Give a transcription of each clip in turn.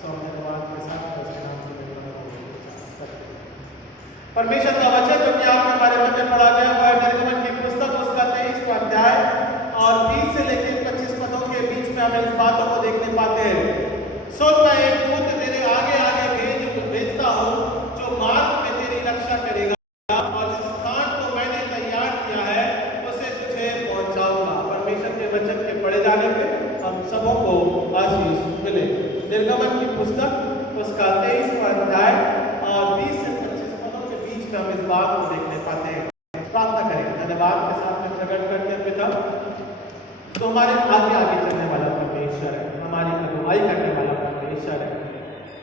सो धन्यवाद के साथ उसके नाम से परमेश्वर का वचन जो कि आपने हमारे मन में पढ़ा गया वो है निर्गमन की पुस्तक उसका 23वां अध्याय और 20 से लेकर 25 पदों के बीच में हम इन बातों को देखने पाते हैं। सो मैं एक दूत तेरे आगे आगे भेजता हूँ जो मार्ग में तेरी रक्षा करेगा और जिस स्थान को मैंने तैयार किया है उसे तुझे पहुंचाऊंगा। परमेश्वर के वचन के पढ़े जाने पे हम सबों को आशीष मिले। निर्गमन की पुस्तक उसका 23वां अध्याय और 20 से 25 पदों के बीच में हम इस बात को देखने पाते हैं। प्रार्थना करें। धन्यवाद के साथ में प्रकट करते हैं पिता, तो हमारे आगे आगे चलने वाला परमेश्वर है, हमारी अगुवाई करने वाला परमेश्वर है,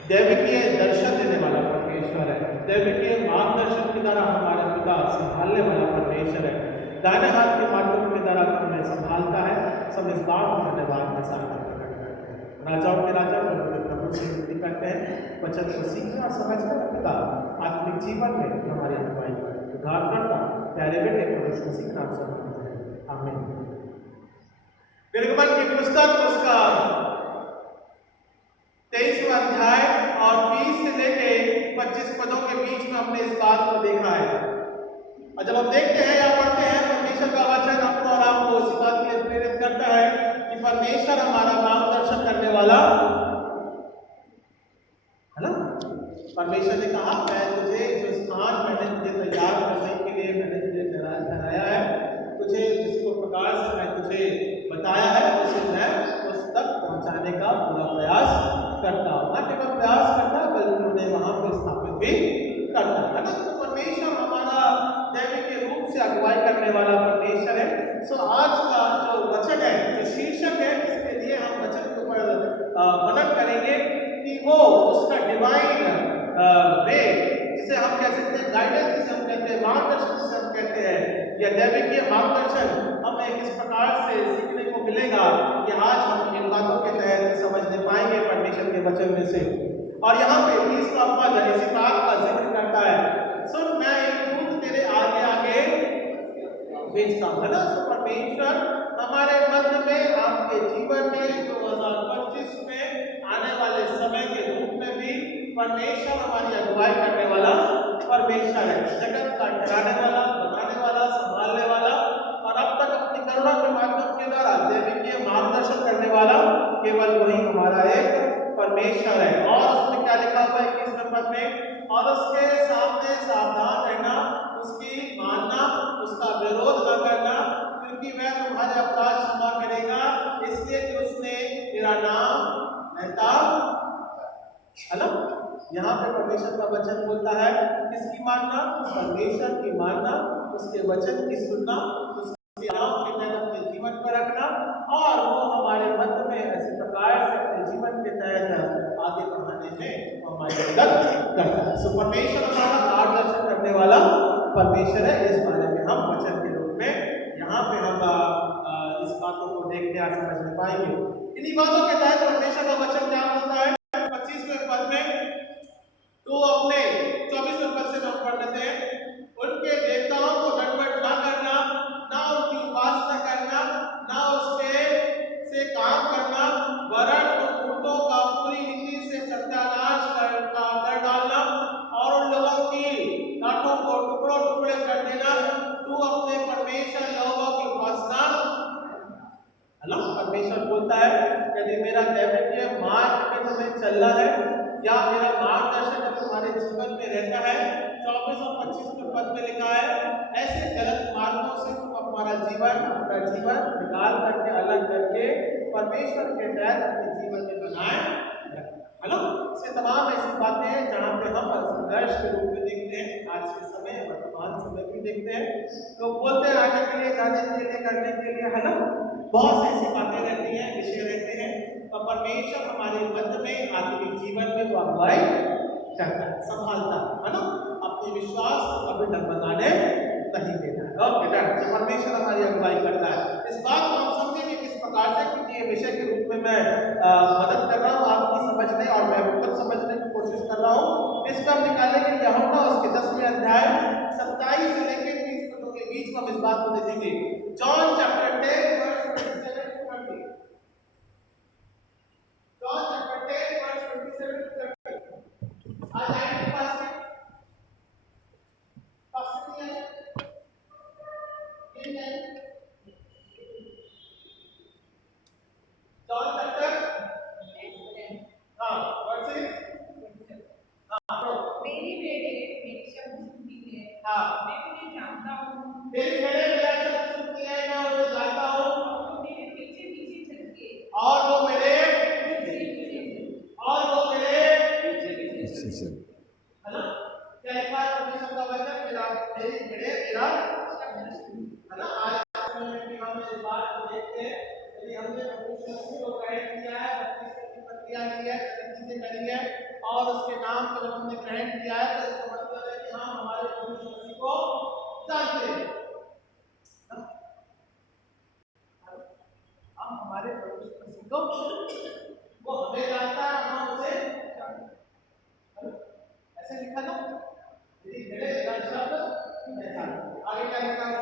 दैविकीय दर्शन देने वाला परमेश्वर है, दैविकीय मार्गदर्शन के द्वारा हमारा पिता संभालने वाला परमेश्वर है, दाहिने हाथ के माध्यम के द्वारा हमें संभालता है। सब इस बात को धन्यवाद के साथ प्रकट करते हैं। राजाओं के राजा प्रभु से विनती करते हैं वचन को सीखना और समझना पिता आत्मिक जीवन में हमारी अगुवाई पर उद्धार करता प्यारे बेटे प्रभु मसीह नाम से मांगते हैं, आमीन। निर्गमन की पुस्तक उसका 23वां अध्याय और 20 से लेके 25 पदों के बीच में हमने इस बात को देखा है। और जब हम देखते हैं या पढ़ते हैं परमेश्वर का वचन आपको और आपको इस बात के लिए प्रेरित करता है कि परमेश्वर हमारा मार्गदर्शन करने वाला है ना। परमेश्वर ने कहा मैं तुझे जो स्थान मैंने तुझे तैयार करने के लिए मैंने तुझे ठहराया है, तुझे जिस प्रकार से मैं तुझे बताया है उसे मैं उस तक पहुंचाने का पूरा प्रयास करता हूं। न केवल प्रयास करता बल्कि उन्हें वहां पर स्थापित भी करता है ना। तो परमेश्वर हमारा दैविक रूप से अगुवाई करने वाला परमेश्वर है। सो आज का जो वचन है, जो शीर्षक है, इसके लिए हम वचन के ऊपर मनन करेंगे कि वो उसका डिवाइन वे जिसे हम कह सकते हैं, गाइडेंस जिसे हम कहते हैं, मार्गदर्शन जिसे हम कहते हैं, या दैविकीय मार्गदर्शन हमें किस प्रकार से सीखने को मिलेगा कि आज हम इन बातों के तहत समझने पाएंगे परमेश्वर के वचन में से। और यहाँ पे 20वां पद इसी बात का जिक्र करता है, सुन मैं एक दूत तेरे आगे आगे भेजता हूँ, है ना। तो परमेश्वर हमारे मध्य में आपके जीवन में 2025 में आने वाले समय के रूप में भी परमेश्वर हमारी अगुवाई करने वाला परमेश्वर है, जगत का ठहराने वाला, बनाने वाला, संभालने वाला और अब तक अपनी करुणा के माध्यम के द्वारा दैविकीय मार्गदर्शन करने वाला केवल वही हमारा एक परमेश्वर है। और उसमें क्या लिखा हुआ है 21वें पद में, और उसके सामने सावधान रहना, उसकी मानना, उसका विरोध न करना, क्योंकि वह तुम्हारे अपराध क्षमा करेगा, इसलिए कि उसने तेरा नाम लेता है ना। यहाँ पे परमेश्वर का वचन बोलता है किसकी मानना, परमेश्वर की मानना, उसके वचन की सुनना, उसके नाम के तहत अपने जीवन पर रखना और वो हमारे मध्य में ऐसे प्रकार से अपने जीवन के तहत आगे बढ़ाने में हमारी मदद करता है। सो परमेश्वर हमारा मार्गदर्शन करने वाला परमेश्वर है। इस बारे में हम वचन के रूप में यहाँ पे हम इस बातों को देखने और समझ पाएंगे। इन्हीं बातों के तहत परमेश्वर का वचन क्या बोलता है 25वें पद में, तो अपने 24वें पद से हम पढ़ लेते हैं, उनके देवताओं को दंडवत ना करना, ना उनकी उपासना करना, ना उसके से काम करना, वरन उन मूर्तों का पूरी रीति से सत्यानाश कर डालना और उन लोगों की गांठों को टुकड़ों टुकड़े कर देना। तू अपने परमेश्वर यहोवा की उपासना, हेलो। परमेश्वर बोलता है यदि मेरा दैविकीय मार्ग में तुम्हें चलना है या मेरा मार्गदर्शन जब तुम्हारे जीवन में रहता है, 24 और 25 पद में लिखा है, ऐसे गलत मार्गों से तुम अपना जीवन निकाल करके अलग करके परमेश्वर के तहत अपने जीवन में बनाए। हेलो। से तमाम ऐसी बातें हैं जहाँ पे हम संघर्ष के रूप में देखते हैं, आज के समय वर्तमान समय भी देखते हैं। लोग बोलते हैं आगे के लिए, जाने के लिए, करने के लिए, है ना, बहुत सी ऐसी बातें रहती हैं, विषय रहते हैं। तो परमेश्वर हमारे मध्य में आत्मिक जीवन में वो अगुवाई करता है, संभालता है ना। अपने विश्वास को कभी डगमगाने नहीं देना है। Okay done. तो परमेश्वर हमारी अगुवाई करता है। इस बात को हम समझेंगे किस प्रकार से, क्योंकि ये विषय के रूप में मैं मदद कर रहा हूँ आपकी समझने और मैं खुद समझने की कोशिश कर रहा हूँ। इस पर निकालेंगे यूहन्ना उसके 10वें अध्याय 27 से लेकर 30 पदों के बीच में हम इस बात को देखेंगे। John chapter 10 verse 27 to 30। John chapter 10 verse 27 और उसके नाम को जब हमने ग्रहण किया है तो इसका मतलब है कि हम हमारे प्रभु यीशु मसीह को जानते हैं। हम हमारे प्रभु यीशु मसीह को, वो हमें जानता है, हम उसे जानते हैं। ऐसे लिखा ना, यदि मेरे शब्द आगे क्या लिखा है?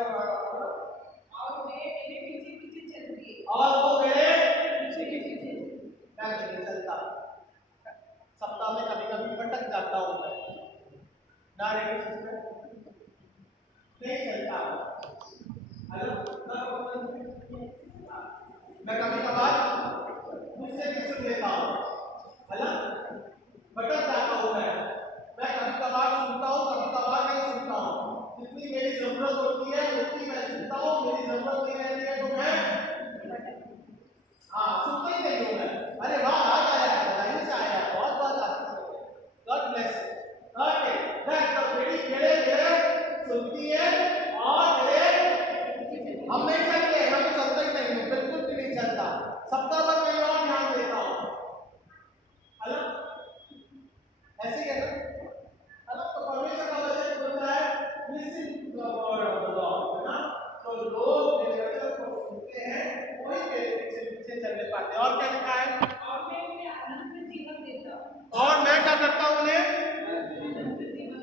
और मैं मेरे पीछे पीछे चलती और वो मेरे पीछे पीछे मैं नहीं चलता। सप्ताह में कभी कभी भटक जाता हूँ मैं, ना रेडियो सिस्टम नहीं चलता। हेलो, मैं कभी कभार मुझसे भी सुन लेता हूँ, हेलो, भटक जाता हूँ मैं कभी कभार सुनता हूँ, कभी कभार नहीं सुनता हूँ। जितनी मेरी जरूरत होती है उतनी मैं सुनता हूँ, मेरी जरूरत नहीं रहती है तो मैं सुनता ही नहीं हूँ मैं। अरे वाह, आज आया, बधाई से आया, बहुत बहुत आशीष, गॉड ब्लेस। ओके, दैट मेरी मेरे सुनती है और मेरे हम नहीं चलते, मैं तो चलता ही नहीं हूँ, बिल्कुल भी नहीं चलता। सप्ताह भर मैं और ध्यान देता हूँ, हेलो, ऐसे ही है ना? हेलो, तो परमेश्वर का वचन बोलता है listen to the word of the Lord, है ना? तो लोग मेरे वचन को सुनते हैं, वही मेरे पीछे पीछे चलने पाते हैं। और क्या लिखा है? और मैं उन्हें अनंत जीवन देता हूँ। और मैं क्या करता हूँ उन्हें? अनंत जीवन।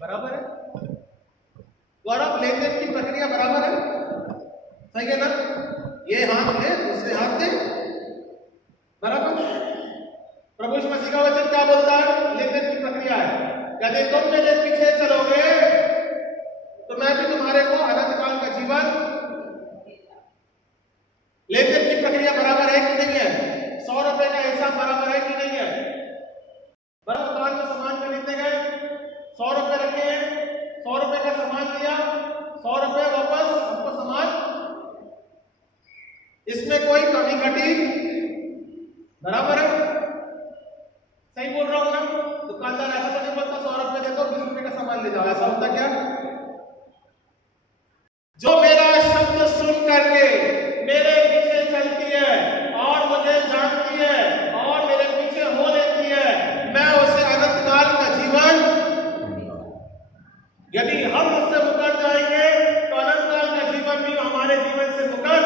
बराबर है गौरव, लेन देन की प्रक्रिया बराबर है, सही है ना? ये हाथ दे, दूसरे हाथ दे, बराबर। प्रभु यीशु मसीह का वचन क्या बोलता है? लेन देन की प्रक्रिया है। यदि तुम मेरे पीछे चलोगे तो मैं भी तुम्हारे को अनंत काल का जीवन। लेन देन की प्रक्रिया बराबर है कि नहीं है? 100 रुपए का हिसाब बराबर है कि नहीं है? बराबर, दुकान में सामान खरीदने गए, 100 रुपए रखे हैं, 100 रुपए का सामान लिया, 100 रुपए वापस, हमको सामान, इसमें कोई कमी घटी बराबर है? सही बोल रहा हूं ना? दुकानदार ऐसा तो नहीं बोलता 100 रुपए दे दो, 20 रुपए का सामान ले जाओ, ऐसा होता क्या? जो मेरा शब्द सुन करके मेरे पीछे चलती है और मुझे जानती है और मेरे पीछे हो लेती है, मैं उसे अनंत काल का जीवन। यदि हम उससे मुकर जाएंगे तो अनंत काल का जीवन भी हमारे जीवन से मुकर।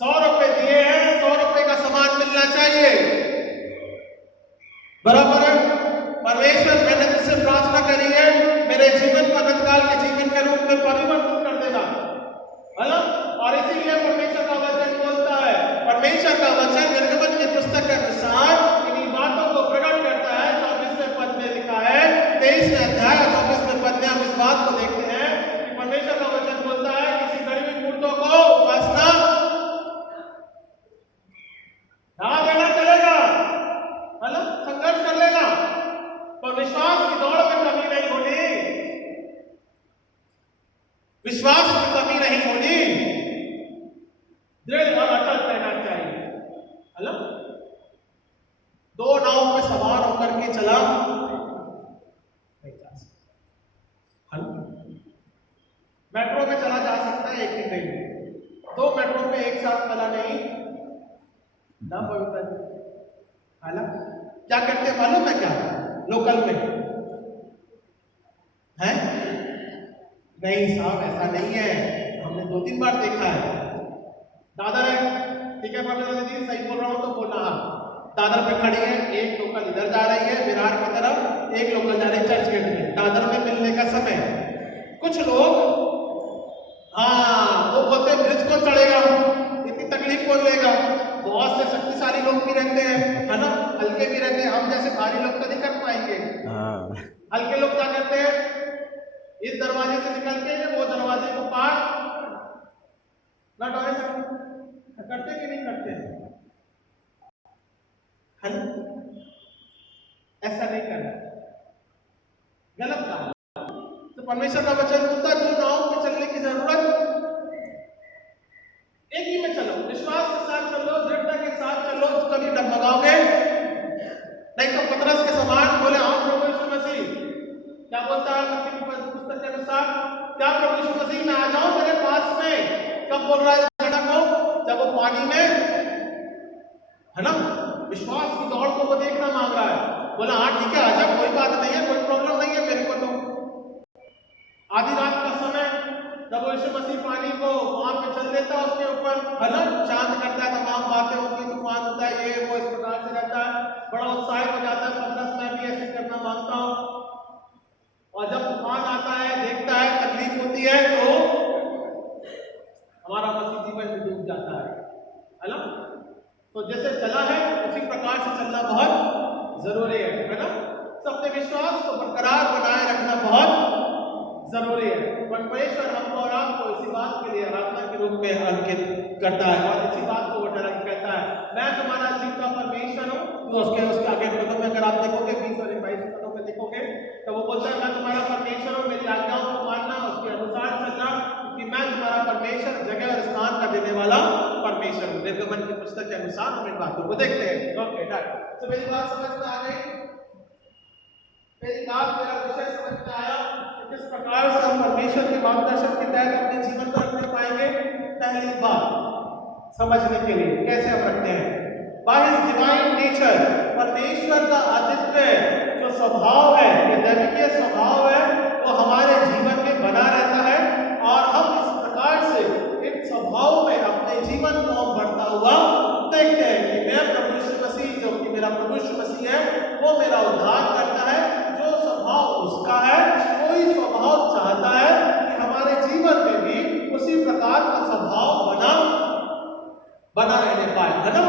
100 रुपए दिए हैं, 100 रुपए का सामान मिलना चाहिए, बराबर है? परमेश्वर, मैंने तुझसे प्रार्थना करी है मेरे जीवन को अनंत काल के जीवन के रूप में परिवर्तित कर देना, है ना? और इसीलिए परमेश्वर का वचन बोलता है, परमेश्वर का वचन निर्गमन की पुस्तक के अनुसार इन्हीं बातों को प्रकट करता है। 24वें पद में लिखा है, 23वें अध्याय 24वें पद में हम इस बात को देखते हैं कि परमेश्वर का वचन बोलता है किसी गड़ी हुई मूर्तों को उपासना ना देना चलेगा, है ना? संघर्ष कर लेना, पर विश्वास की दौड़ में कमी नहीं होनी, विश्वास की कमी नहीं होनी, दृढ़ और अटल रहना चाहिए, है ना? 2 नाव में सवार होकर के चला नहीं जा सकता, है ना? मेट्रो में चला जा सकता है एक ही ट्रेन में, 2 मेट्रो में एक साथ चला नहीं ना पवित्र, है ना? क्या करते हैं मालूम है क्या? लोकल में है नहीं साहब, ऐसा नहीं है, हमने 2-3 बार देखा है। दादर है, ठीक है प्रॉब्लम जी, सही बोल रहा हूं तो बोलना। आप दादर पे खड़ी है, एक लोकल इधर जा रही है विरार की तरफ, एक लोकल जा रही है चर्च गेट में। दादर में मिलने का समय, कुछ लोग वो बोलते हैं ब्रिज कौन चढ़ेगा, इतनी तकलीफ कौन लेगा। बहुत से शक्तिशाली लोग भी रहते हैं, है ना? हल्के भी रहते हैं, हम जैसे भारी लोग तो नहीं कर पाएंगे। हल्के लोग क्या करते हैं, इस दरवाजे से निकल के वो दरवाजे को पार ना डरे करते कि नहीं करते, है ना? ऐसा नहीं करना, गलत कहा। तो परमेश्वर का वचन बोलता है 2 नाव पे चलने की जरूरत, एक ही में चलो, विश्वास के साथ चलो, दृढ़ता के साथ चलो, तो कभी डगमगाओगे नहीं। तो पतरस के समान बोले, हाँ प्रभु यीशु मसीह, क्या बोलता है मत्ती की पुस्तक के अनुसार, क्या प्रभु यीशु मसीह मैं आ जाऊं तेरे पास में? कब बोल रहा है घटना को? जब वो पानी में, है ना? विश्वास की दौड़ को वो देखना मांग रहा है। बोला हाँ ठीक है, आजा, कोई बात नहीं है, कोई प्रॉब्लम नहीं है मेरे को तो। आधी रात का समय प्रभु यीशु मसीह पानी को वहां पे चल देता है उसके ऊपर, है ना, शांत करता है, तमाम बातें होती, तूफान होता है, ये वो इस प्रकार से रहता है, बड़ा उत्साहित हो जाता है पतरस, मैं भी ऐसे करना मांगता हूं। और जब तूफान आता है, देखता है, तकलीफ होती है, तो हमारा मसीह जीवन भी डूब जाता है ना। तो जैसे चला है उसी प्रकार से चलना बहुत जरूरी है ना। तो अपने विश्वास को बरकरार बनाए रखना बहुत जरूरी है। परमेश्वर हमको और आपको इसी बात के लिए आराधना के रूप में अंकित करता है और इसी बात को वो डरक कहता है, मैं तुम्हारा जीवित परमेश्वर हूँ। तो उसके आगे पदों में अगर आप देखोगे 20 और 22 पदों में देखोगे तो वो बोलता है मैं तुम्हारा परमेश्वर हूँ, मेरी आज्ञाओं को मानना, उसके अनुसार चलना, क्योंकि मैं तुम्हारा परमेश्वर, जगह और स्थान का देने वाला परमेश्वर हूँ। निर्गमन की पुस्तक के अनुसार हम इन बातों को देखते हैं। ओके राइट, तो मेरी बात समझ में आ गई? मेरी बात, मेरा विषय समझ में आया? किस प्रकार से हम परमेश्वर के मार्गदर्शन के तहत अपने जीवन को रखने पाएंगे? पहली बात समझने के लिए कैसे हम रखते हैं, बाय हिज डिवाइन नेचर, परमेश्वर का अद्वितीय जो स्वभाव है, ये दैविकीय स्वभाव है, वो हमारे जीवन में बना रहता है और हम इस प्रकार से इन स्वभाव में अपने जीवन को हम बढ़ता हुआ देखते हैं कि मैं प्रभु यीशु मसीह, जो कि मेरा प्रभु यीशु मसीह है, वो मेरा उद्धार करता है। जो स्वभाव उसका है, कोई स्वभाव चाहता है कि हमारे जीवन में भी उसी प्रकार का स्वभाव बना रहने पाए, है ना।